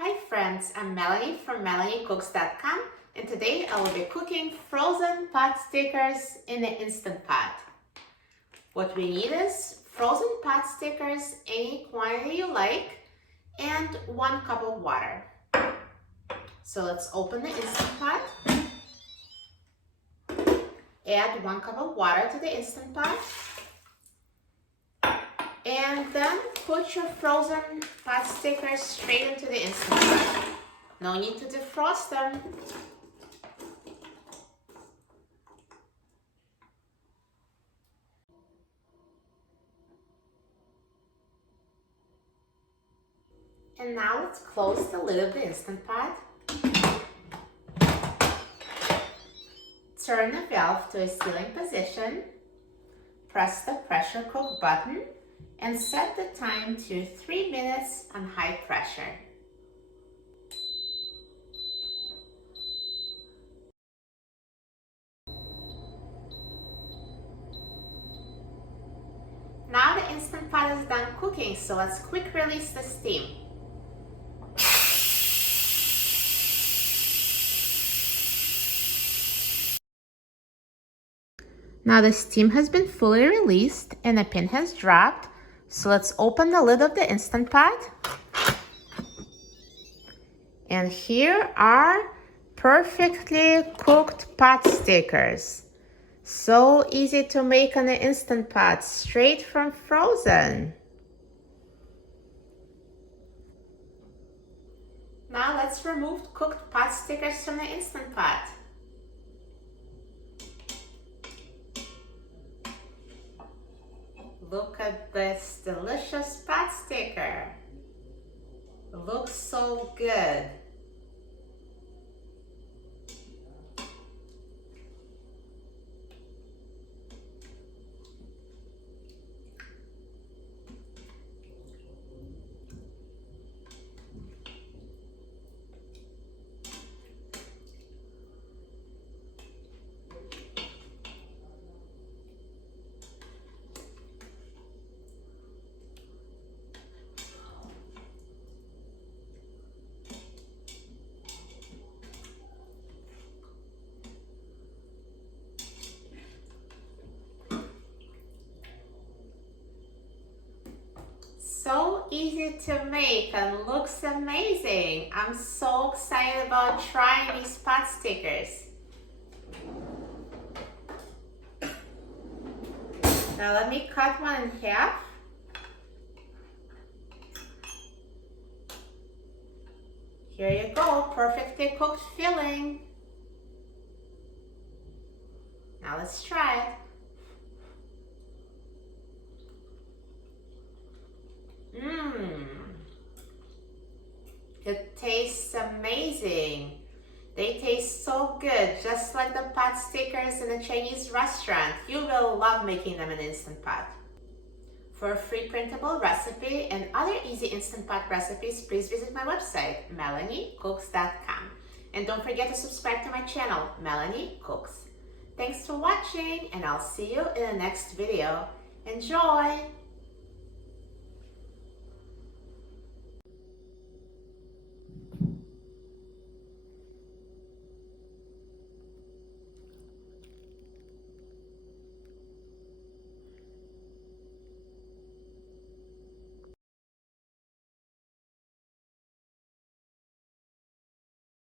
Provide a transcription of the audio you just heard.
Hi friends, I'm Melanie from melaniecooks.com, and today I will be cooking frozen pot stickers in the Instant Pot. What we need is frozen pot stickers, any quantity you like, and 1 cup of water. So let's open the Instant Pot. Add 1 cup of water to the Instant Pot. And then put your frozen pot stickers straight into the Instant Pot. No need to defrost them. And now let's close the lid of the Instant Pot. Turn the valve to a sealing position. Press the pressure cook button and set the time to 3 minutes on high pressure. Now the Instant Pot is done cooking, so let's quick release the steam. Now the steam has been fully released and the pin has dropped, so let's open the lid of the Instant Pot. And here are perfectly cooked pot stickers. So easy to make on the Instant Pot, straight from frozen. Now let's remove cooked pot stickers from the Instant Pot. Look at this delicious pot sticker. It looks so good. So easy to make and looks amazing. I'm so excited about trying these pot stickers. Now let me cut one in half. Here you go, perfectly cooked filling. Now let's try it. It tastes amazing. They taste so good, just like the pot stickers in a Chinese restaurant. You will love making them in Instant Pot. For a free printable recipe and other easy Instant Pot recipes, please visit my website, melaniecooks.com. And don't forget to subscribe to my channel, Melanie Cooks. Thanks for watching, and I'll see you in the next video. Enjoy!